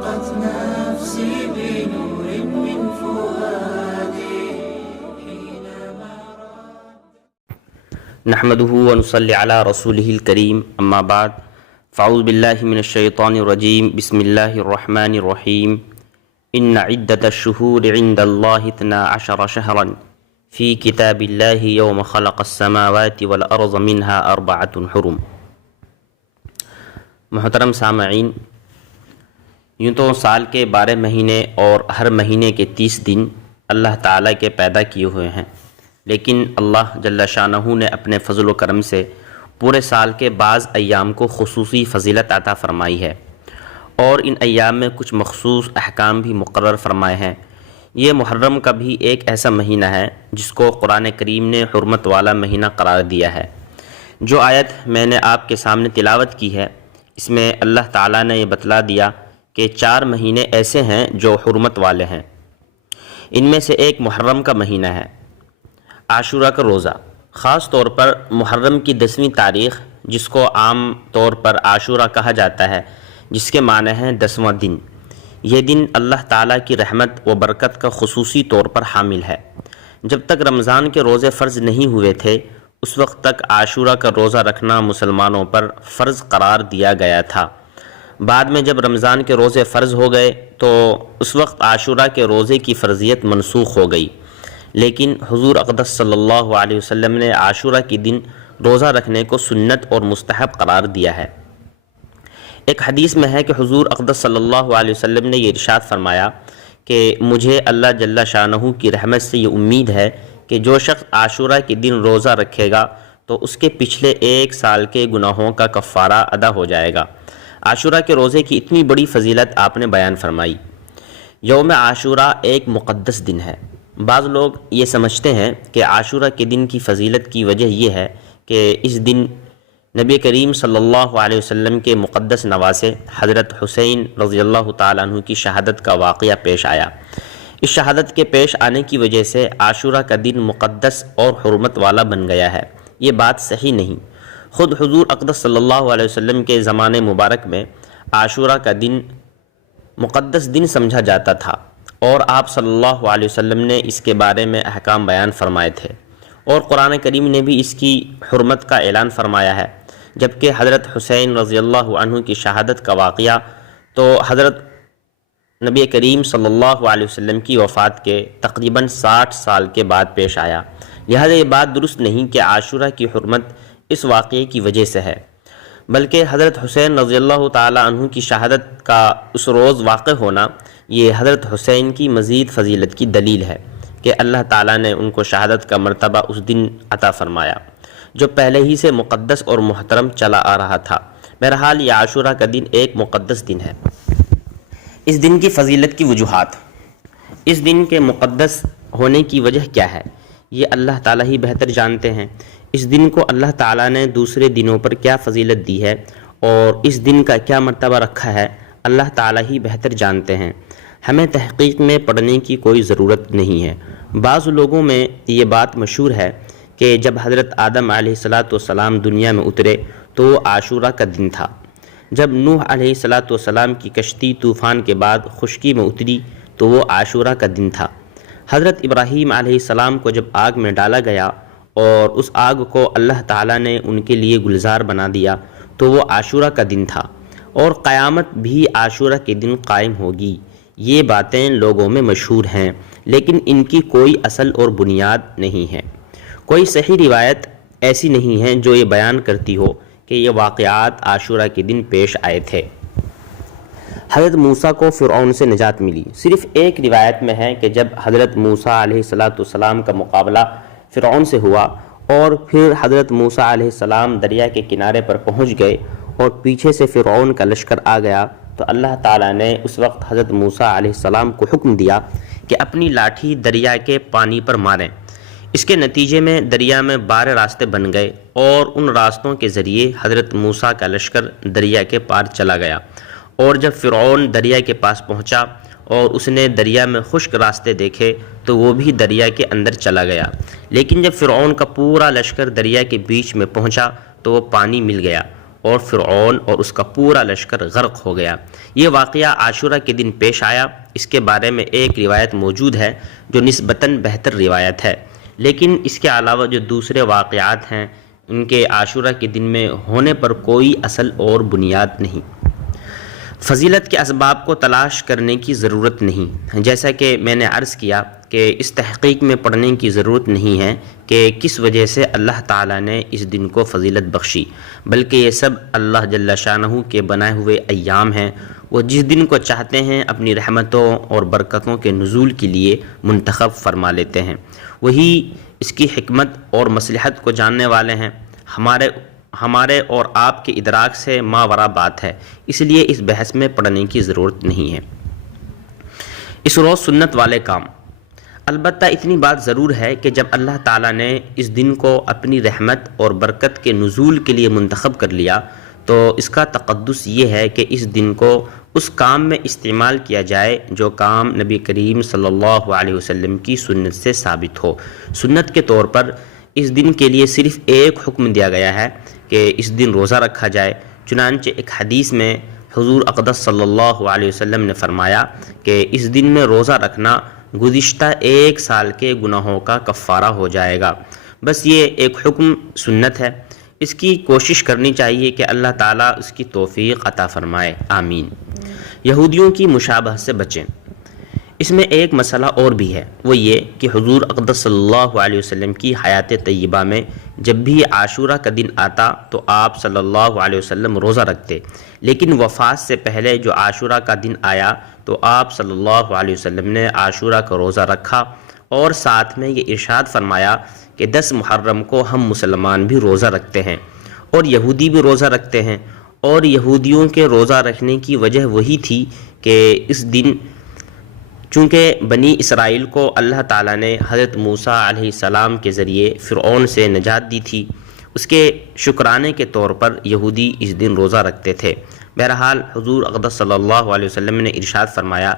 أشرقت نفسي بنور من فؤادي حينما نحمده ونصلي على رسوله الكريم اما بعد فاعوذ بالله من الشيطان الرجيم بسم الله الرحمن الرحيم ان عدة الشهور عند الله 12 شهرا في كتاب الله يوم خلق السماوات والارض منها 4 حرم۔ محترم سامعین، یوں تو سال کے 12 مہینے اور ہر مہینے کے 30 دن اللہ تعالیٰ کے پیدا کیے ہوئے ہیں، لیکن اللہ جل شانہ نے اپنے فضل و کرم سے پورے سال کے بعض ایام کو خصوصی فضیلت عطا فرمائی ہے، اور ان ایام میں کچھ مخصوص احکام بھی مقرر فرمائے ہیں۔ یہ محرم کا بھی ایک ایسا مہینہ ہے جس کو قرآن کریم نے حرمت والا مہینہ قرار دیا ہے۔ جو آیت میں نے آپ کے سامنے تلاوت کی ہے، اس میں اللہ تعالیٰ نے یہ بتلا دیا کہ 4 مہینے ایسے ہیں جو حرمت والے ہیں۔ ان میں سے ایک محرم کا مہینہ ہے، عاشورہ کا روزہ۔ خاص طور پر محرم کی 10ویں تاریخ، جس کو عام طور پر عاشورہ کہا جاتا ہے، جس کے معنی ہیں 10واں دن، یہ دن اللہ تعالیٰ کی رحمت و برکت کا خصوصی طور پر حامل ہے۔ جب تک رمضان کے روزے فرض نہیں ہوئے تھے، اس وقت تک عاشورہ کا روزہ رکھنا مسلمانوں پر فرض قرار دیا گیا تھا۔ بعد میں جب رمضان کے روزے فرض ہو گئے تو اس وقت عاشورہ کے روزے کی فرضیت منسوخ ہو گئی، لیکن حضور اقدس صلی اللہ علیہ وسلم نے عاشورہ کے دن روزہ رکھنے کو سنت اور مستحب قرار دیا ہے۔ ایک حدیث میں ہے کہ حضور اقدس صلی اللہ علیہ وسلم نے یہ ارشاد فرمایا کہ مجھے اللہ جل شانہ کی رحمت سے یہ امید ہے کہ جو شخص عاشورہ کے دن روزہ رکھے گا تو اس کے پچھلے 1 سال کے گناہوں کا کفارہ ادا ہو جائے گا۔ عاشورہ کے روزے کی اتنی بڑی فضیلت آپ نے بیان فرمائی۔ یوم عاشورہ ایک مقدس دن ہے۔ بعض لوگ یہ سمجھتے ہیں کہ عاشورہ کے دن کی فضیلت کی وجہ یہ ہے کہ اس دن نبی کریم صلی اللہ علیہ وسلم کے مقدس نواسے حضرت حسین رضی اللہ تعالیٰ عنہ کی شہادت کا واقعہ پیش آیا۔ اس شہادت کے پیش آنے کی وجہ سے عاشورہ کا دن مقدس اور حرمت والا بن گیا ہے۔ یہ بات صحیح نہیں۔ خود حضور اقدس صلی اللہ علیہ وسلم کے زمانے مبارک میں عاشورہ کا دن مقدس دن سمجھا جاتا تھا، اور آپ صلی اللہ علیہ وسلم نے اس کے بارے میں احکام بیان فرمائے تھے، اور قرآن کریم نے بھی اس کی حرمت کا اعلان فرمایا ہے۔ جبکہ حضرت حسین رضی اللہ عنہ کی شہادت کا واقعہ تو حضرت نبی کریم صلی اللہ علیہ وسلم کی وفات کے تقریباً 60 سال کے بعد پیش آیا، لہذا یہ بات درست نہیں کہ عاشورہ کی حرمت اس واقعے کی وجہ سے ہے، بلکہ حضرت حسین رضی اللہ تعالیٰ عنہ کی شہادت کا اس روز واقع ہونا یہ حضرت حسین کی مزید فضیلت کی دلیل ہے کہ اللہ تعالیٰ نے ان کو شہادت کا مرتبہ اس دن عطا فرمایا جو پہلے ہی سے مقدس اور محترم چلا آ رہا تھا۔ بہرحال یہ عاشورہ کا دن ایک مقدس دن ہے۔ اس دن کی فضیلت کی وجوہات۔ اس دن کے مقدس ہونے کی وجہ کیا ہے، یہ اللہ تعالیٰ ہی بہتر جانتے ہیں۔ اس دن کو اللہ تعالیٰ نے دوسرے دنوں پر کیا فضیلت دی ہے اور اس دن کا کیا مرتبہ رکھا ہے، اللہ تعالیٰ ہی بہتر جانتے ہیں۔ ہمیں تحقیق میں پڑھنے کی کوئی ضرورت نہیں ہے۔ بعض لوگوں میں یہ بات مشہور ہے کہ جب حضرت آدم علیہ السلام دنیا میں اترے تو وہ عاشورہ کا دن تھا۔ جب نوح علیہ السلام کی کشتی طوفان کے بعد خشکی میں اتری تو وہ عاشورہ کا دن تھا۔ حضرت ابراہیم علیہ السلام کو جب آگ میں ڈالا گیا اور اس آگ کو اللہ تعالیٰ نے ان کے لیے گلزار بنا دیا تو وہ عاشورہ کا دن تھا، اور قیامت بھی عاشورہ کے دن قائم ہوگی۔ یہ باتیں لوگوں میں مشہور ہیں، لیکن ان کی کوئی اصل اور بنیاد نہیں ہے۔ کوئی صحیح روایت ایسی نہیں ہے جو یہ بیان کرتی ہو کہ یہ واقعات عاشورہ کے دن پیش آئے تھے۔ حضرت موسیٰ کو فرعون سے نجات ملی۔ صرف ایک روایت میں ہے کہ جب حضرت موسیٰ علیہ السلام کا مقابلہ فرعون سے ہوا اور پھر حضرت موسیٰ علیہ السلام دریا کے کنارے پر پہنچ گئے اور پیچھے سے فرعون کا لشکر آ گیا تو اللہ تعالیٰ نے اس وقت حضرت موسیٰ علیہ السلام کو حکم دیا کہ اپنی لاٹھی دریا کے پانی پر ماریں۔ اس کے نتیجے میں دریا میں 12 راستے بن گئے، اور ان راستوں کے ذریعے حضرت موسیٰ کا لشکر دریا کے پار چلا گیا، اور جب فرعون دریا کے پاس پہنچا اور اس نے دریا میں خشک راستے دیکھے تو وہ بھی دریا کے اندر چلا گیا، لیکن جب فرعون کا پورا لشکر دریا کے بیچ میں پہنچا تو وہ پانی مل گیا، اور فرعون اور اس کا پورا لشکر غرق ہو گیا۔ یہ واقعہ عاشورہ کے دن پیش آیا۔ اس کے بارے میں ایک روایت موجود ہے جو نسبتاً بہتر روایت ہے، لیکن اس کے علاوہ جو دوسرے واقعات ہیں ان کے عاشورہ کے دن میں ہونے پر کوئی اصل اور بنیاد نہیں۔ فضیلت کے اسباب کو تلاش کرنے کی ضرورت نہیں، جیسا کہ میں نے عرض کیا کہ اس تحقیق میں پڑھنے کی ضرورت نہیں ہے کہ کس وجہ سے اللہ تعالیٰ نے اس دن کو فضیلت بخشی، بلکہ یہ سب اللہ جل شانہ کے بنائے ہوئے ایام ہیں۔ وہ جس دن کو چاہتے ہیں اپنی رحمتوں اور برکتوں کے نزول کے لیے منتخب فرما لیتے ہیں، وہی اس کی حکمت اور مصلحت کو جاننے والے ہیں۔ ہمارے اور آپ کے ادراک سے ماوراء بات ہے، اس لیے اس بحث میں پڑھنے کی ضرورت نہیں ہے۔ اس روز سنت والے کام۔ البتہ اتنی بات ضرور ہے کہ جب اللہ تعالیٰ نے اس دن کو اپنی رحمت اور برکت کے نزول کے لیے منتخب کر لیا تو اس کا تقدس یہ ہے کہ اس دن کو اس کام میں استعمال کیا جائے جو کام نبی کریم صلی اللہ علیہ وسلم کی سنت سے ثابت ہو۔ سنت کے طور پر اس دن کے لیے صرف ایک حکم دیا گیا ہے کہ اس دن روزہ رکھا جائے۔ چنانچہ ایک حدیث میں حضور اقدس صلی اللہ علیہ وسلم نے فرمایا کہ اس دن میں روزہ رکھنا گزشتہ 1 سال کے گناہوں کا کفارہ ہو جائے گا۔ بس یہ ایک حکم سنت ہے، اس کی کوشش کرنی چاہیے کہ اللہ تعالیٰ اس کی توفیق عطا فرمائے، آمین۔ یہودیوں کی مشابہت سے بچیں۔ اس میں ایک مسئلہ اور بھی ہے، وہ یہ کہ حضور اقدس صلی اللہ علیہ وسلم کی حیات طیبہ میں جب بھی عاشورہ کا دن آتا تو آپ صلی اللہ علیہ وسلم روزہ رکھتے، لیکن وفات سے پہلے جو عاشورہ کا دن آیا تو آپ صلی اللہ علیہ وسلم نے عاشورہ کا روزہ رکھا اور ساتھ میں یہ ارشاد فرمایا کہ 10 محرم کو ہم مسلمان بھی روزہ رکھتے ہیں اور یہودی بھی روزہ رکھتے ہیں، اور یہودیوں کے روزہ رکھنے کی وجہ وہی تھی کہ اس دن چونکہ بنی اسرائیل کو اللہ تعالیٰ نے حضرت موسیٰ علیہ السلام کے ذریعے فرعون سے نجات دی تھی، اس کے شکرانے کے طور پر یہودی اس دن روزہ رکھتے تھے۔ بہرحال حضور اقدس صلی اللہ علیہ وسلم نے ارشاد فرمایا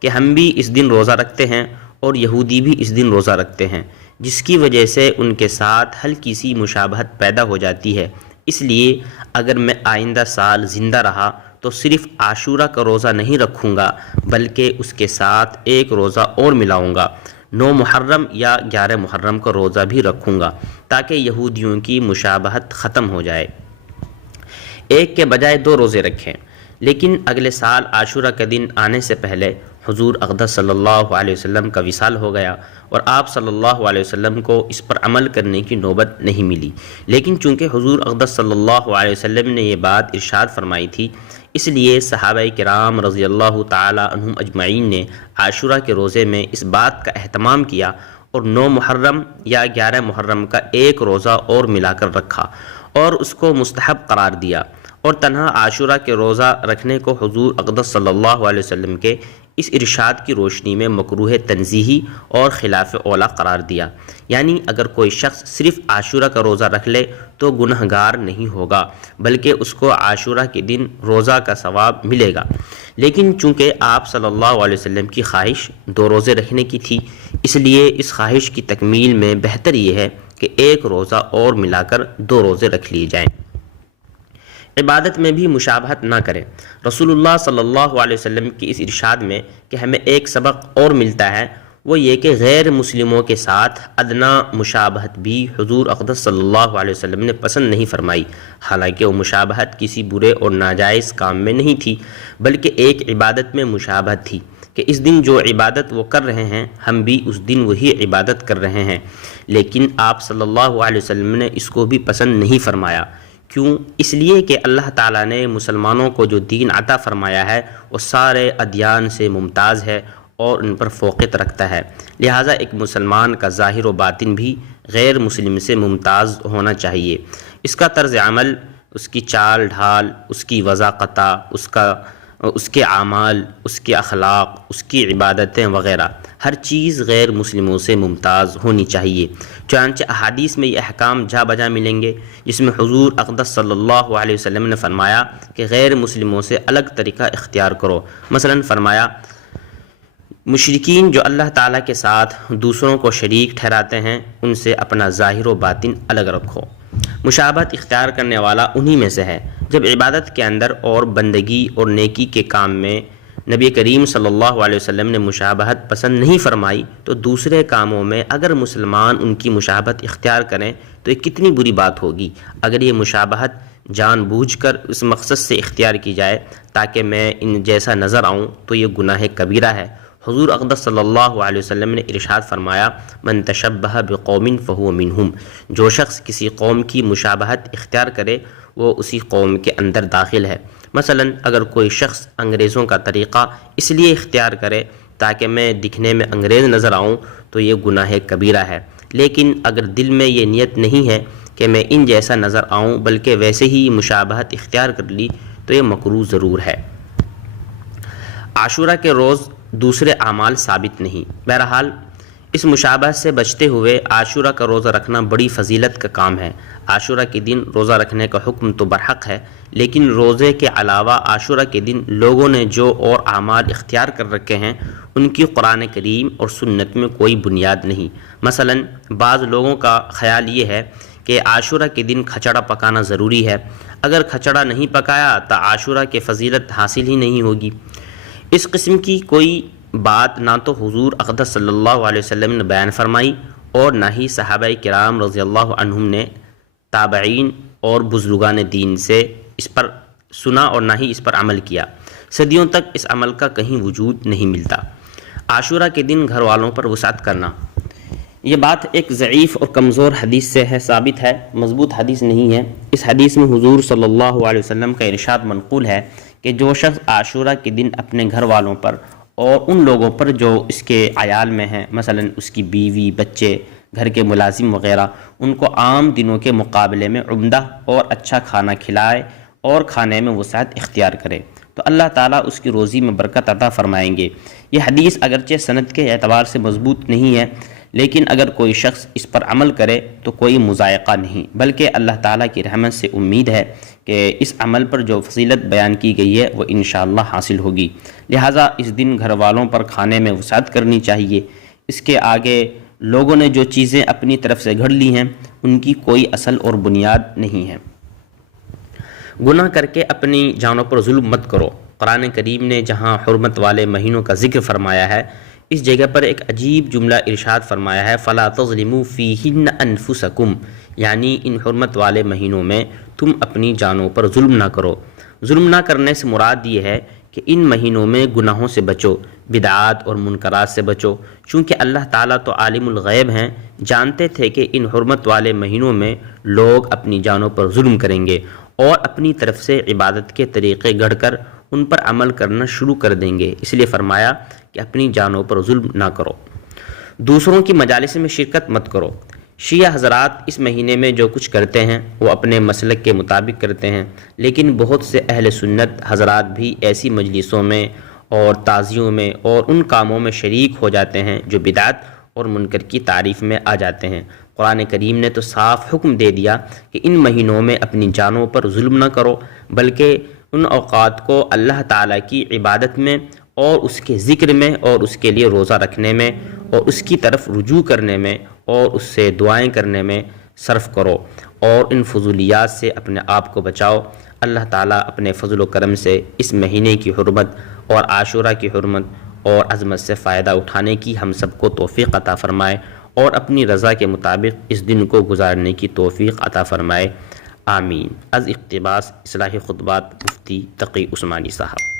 کہ ہم بھی اس دن روزہ رکھتے ہیں اور یہودی بھی اس دن روزہ رکھتے ہیں، جس کی وجہ سے ان کے ساتھ ہلکی سی مشابہت پیدا ہو جاتی ہے۔ اس لیے اگر میں آئندہ سال زندہ رہا تو صرف عاشورہ کا روزہ نہیں رکھوں گا بلکہ اس کے ساتھ ایک روزہ اور ملاؤں گا، 9 محرم یا 11 محرم کا روزہ بھی رکھوں گا تاکہ یہودیوں کی مشابہت ختم ہو جائے۔ ایک کے بجائے 2 روزے رکھیں۔ لیکن اگلے سال عاشورہ کا دن آنے سے پہلے حضور اقدس صلی اللہ علیہ وسلم کا وصال ہو گیا اور آپ صلی اللہ علیہ وسلم کو اس پر عمل کرنے کی نوبت نہیں ملی، لیکن چونکہ حضور اقدس صلی اللہ علیہ وسلم نے یہ بات ارشاد فرمائی تھی، اس لیے صحابہ کرام رضی اللہ تعالی عنہم اجمعین نے عاشورہ کے روزے میں اس بات کا اہتمام کیا اور 9 محرم یا 11 محرم کا ایک روزہ اور ملا کر رکھا اور اس کو مستحب قرار دیا، اور تنہا عاشورہ کے روزہ رکھنے کو حضور اقدس صلی اللہ علیہ وسلم کے اس ارشاد کی روشنی میں مکروہ تنزیہی اور خلاف اولیٰ قرار دیا۔ یعنی اگر کوئی شخص صرف عاشورہ کا روزہ رکھ لے تو گنہگار نہیں ہوگا بلکہ اس کو عاشورہ کے دن روزہ کا ثواب ملے گا، لیکن چونکہ آپ صلی اللہ علیہ وسلم کی خواہش 2 روزے رکھنے کی تھی، اس لیے اس خواہش کی تکمیل میں بہتر یہ ہے کہ ایک روزہ اور ملا کر 2 روزے رکھ لیے جائیں۔ عبادت میں بھی مشابہت نہ کریں۔ رسول اللہ صلی اللہ علیہ وسلم کی اس ارشاد میں کہ ہمیں ایک سبق اور ملتا ہے، وہ یہ کہ غیر مسلموں کے ساتھ ادنا مشابہت بھی حضور اقدس صلی اللہ علیہ وسلم نے پسند نہیں فرمائی، حالانکہ وہ مشابہت کسی برے اور ناجائز کام میں نہیں تھی بلکہ ایک عبادت میں مشابہت تھی کہ اس دن جو عبادت وہ کر رہے ہیں ہم بھی اس دن وہی عبادت کر رہے ہیں، لیکن آپ صلی اللہ علیہ وسلم نے اس کو بھی پسند نہیں فرمایا۔ کیوں؟ اس لیے کہ اللہ تعالیٰ نے مسلمانوں کو جو دین عطا فرمایا ہے وہ سارے ادیان سے ممتاز ہے اور ان پر فوقیت رکھتا ہے، لہٰذا ایک مسلمان کا ظاہر و باطن بھی غیر مسلم سے ممتاز ہونا چاہیے۔ اس کا طرز عمل، اس کی چال ڈھال، اس کی وضاقتہ، اس کے اعمال، اس کے اخلاق، اس کی عبادتیں وغیرہ ہر چیز غیر مسلموں سے ممتاز ہونی چاہیے۔ چنانچہ احادیث میں یہ احکام جا بجا ملیں گے جس میں حضور اقدس صلی اللہ علیہ وسلم نے فرمایا کہ غیر مسلموں سے الگ طریقہ اختیار کرو۔ مثلا فرمایا مشرکین جو اللہ تعالیٰ کے ساتھ دوسروں کو شریک ٹھہراتے ہیں ان سے اپنا ظاہر و باطن الگ رکھو۔ مشابہت اختیار کرنے والا انہی میں سے ہے جب عبادت کے اندر اور بندگی اور نیکی کے کام میں نبی کریم صلی اللہ علیہ وسلم نے مشابہت پسند نہیں فرمائی، تو دوسرے کاموں میں اگر مسلمان ان کی مشابہت اختیار کریں تو یہ کتنی بری بات ہوگی۔ اگر یہ مشابہت جان بوجھ کر اس مقصد سے اختیار کی جائے تاکہ میں ان جیسا نظر آؤں تو یہ گناہ کبیرہ ہے۔ حضور اقدس صلی اللہ علیہ وسلم نے ارشاد فرمایا، من تشبہ بقوم فہو منہم، جو شخص کسی قوم کی مشابہت اختیار کرے وہ اسی قوم کے اندر داخل ہے۔ مثلا اگر کوئی شخص انگریزوں کا طریقہ اس لیے اختیار کرے تاکہ میں دکھنے میں انگریز نظر آؤں تو یہ گناہ کبیرہ ہے، لیکن اگر دل میں یہ نیت نہیں ہے کہ میں ان جیسا نظر آؤں بلکہ ویسے ہی مشابہت اختیار کر لی تو یہ مکروہ ضرور ہے۔ عاشورہ کے روز دوسرے اعمال ثابت نہیں۔ بہرحال اس مشابہت سے بچتے ہوئے عاشورہ کا روزہ رکھنا بڑی فضیلت کا کام ہے۔ عاشورہ کے دن روزہ رکھنے کا حکم تو برحق ہے، لیکن روزے کے علاوہ عاشورہ کے دن لوگوں نے جو اور اعمال اختیار کر رکھے ہیں ان کی قرآن کریم اور سنت میں کوئی بنیاد نہیں۔ مثلا بعض لوگوں کا خیال یہ ہے کہ عاشورہ کے دن کھچڑا پکانا ضروری ہے، اگر کھچڑا نہیں پکایا تو عاشورہ کی فضیلت حاصل ہی نہیں ہوگی۔ اس قسم کی کوئی بات نہ تو حضور اقدس صلی اللہ علیہ وسلم نے بیان فرمائی اور نہ ہی صحابہ کرام رضی اللہ عنہم نے تابعین اور بزرگان دین سے اس پر سنا اور نہ ہی اس پر عمل کیا۔ صدیوں تک اس عمل کا کہیں وجود نہیں ملتا۔ عاشورہ کے دن گھر والوں پر وسعت کرنا، یہ بات ایک ضعیف اور کمزور حدیث سے ہے ثابت ہے، مضبوط حدیث نہیں ہے۔ اس حدیث میں حضور صلی اللہ علیہ وسلم کا ارشاد منقول ہے کہ جو شخص عاشورہ کے دن اپنے گھر والوں پر اور ان لوگوں پر جو اس کے عیال میں ہیں، مثلا اس کی بیوی، بچے، گھر کے ملازم وغیرہ، ان کو عام دنوں کے مقابلے میں عمدہ اور اچھا کھانا کھلائے اور کھانے میں وسعت اختیار کرے تو اللہ تعالیٰ اس کی روزی میں برکت عطا فرمائیں گے۔ یہ حدیث اگرچہ سند کے اعتبار سے مضبوط نہیں ہے، لیکن اگر کوئی شخص اس پر عمل کرے تو کوئی مضائقہ نہیں، بلکہ اللہ تعالیٰ کی رحمت سے امید ہے کہ اس عمل پر جو فضیلت بیان کی گئی ہے وہ انشاءاللہ حاصل ہوگی۔ لہٰذا اس دن گھر والوں پر کھانے میں وسعت کرنی چاہیے۔ اس کے آگے لوگوں نے جو چیزیں اپنی طرف سے گھڑ لی ہیں ان کی کوئی اصل اور بنیاد نہیں ہے۔ گناہ کر کے اپنی جانوں پر ظلم مت کرو۔ قرآن کریم نے جہاں حرمت والے مہینوں کا ذکر فرمایا ہے، اس جگہ پر ایک عجیب جملہ ارشاد فرمایا ہے، فَلَا تَظْلِمُوا فِيهِنَّ أَنفُسَكُمْ، یعنی ان حرمت والے مہینوں میں تم اپنی جانوں پر ظلم نہ کرو۔ ظلم نہ کرنے سے مراد یہ ہے کہ ان مہینوں میں گناہوں سے بچو، بدعات اور منکرات سے بچو، چونکہ اللہ تعالیٰ تو عالم الغیب ہیں، جانتے تھے کہ ان حرمت والے مہینوں میں لوگ اپنی جانوں پر ظلم کریں گے اور اپنی طرف سے عبادت کے طریقے گھڑ کر ان پر عمل کرنا شروع کر دیں گے، اس لیے فرمایا کہ اپنی جانوں پر ظلم نہ کرو۔ دوسروں کی مجالس میں شرکت مت کرو۔ شیعہ حضرات اس مہینے میں جو کچھ کرتے ہیں وہ اپنے مسلک کے مطابق کرتے ہیں، لیکن بہت سے اہل سنت حضرات بھی ایسی مجلسوں میں اور تعزیوں میں اور ان کاموں میں شریک ہو جاتے ہیں جو بدعت اور منکر کی تعریف میں آ جاتے ہیں۔ قرآن کریم نے تو صاف حکم دے دیا کہ ان مہینوں میں اپنی جانوں پر ظلم نہ کرو، بلکہ ان اوقات کو اللہ تعالیٰ کی عبادت میں اور اس کے ذکر میں اور اس کے لیے روزہ رکھنے میں اور اس کی طرف رجوع کرنے میں اور اس سے دعائیں کرنے میں صرف کرو اور ان فضولیات سے اپنے آپ کو بچاؤ۔ اللہ تعالیٰ اپنے فضل و کرم سے اس مہینے کی حرمت اور عاشورہ کی حرمت اور عظمت سے فائدہ اٹھانے کی ہم سب کو توفیق عطا فرمائے اور اپنی رضا کے مطابق اس دن کو گزارنے کی توفیق عطا فرمائے، آمین۔ از اقتباس اصلاح خطبات مفتی تقی عثمانی صاحب۔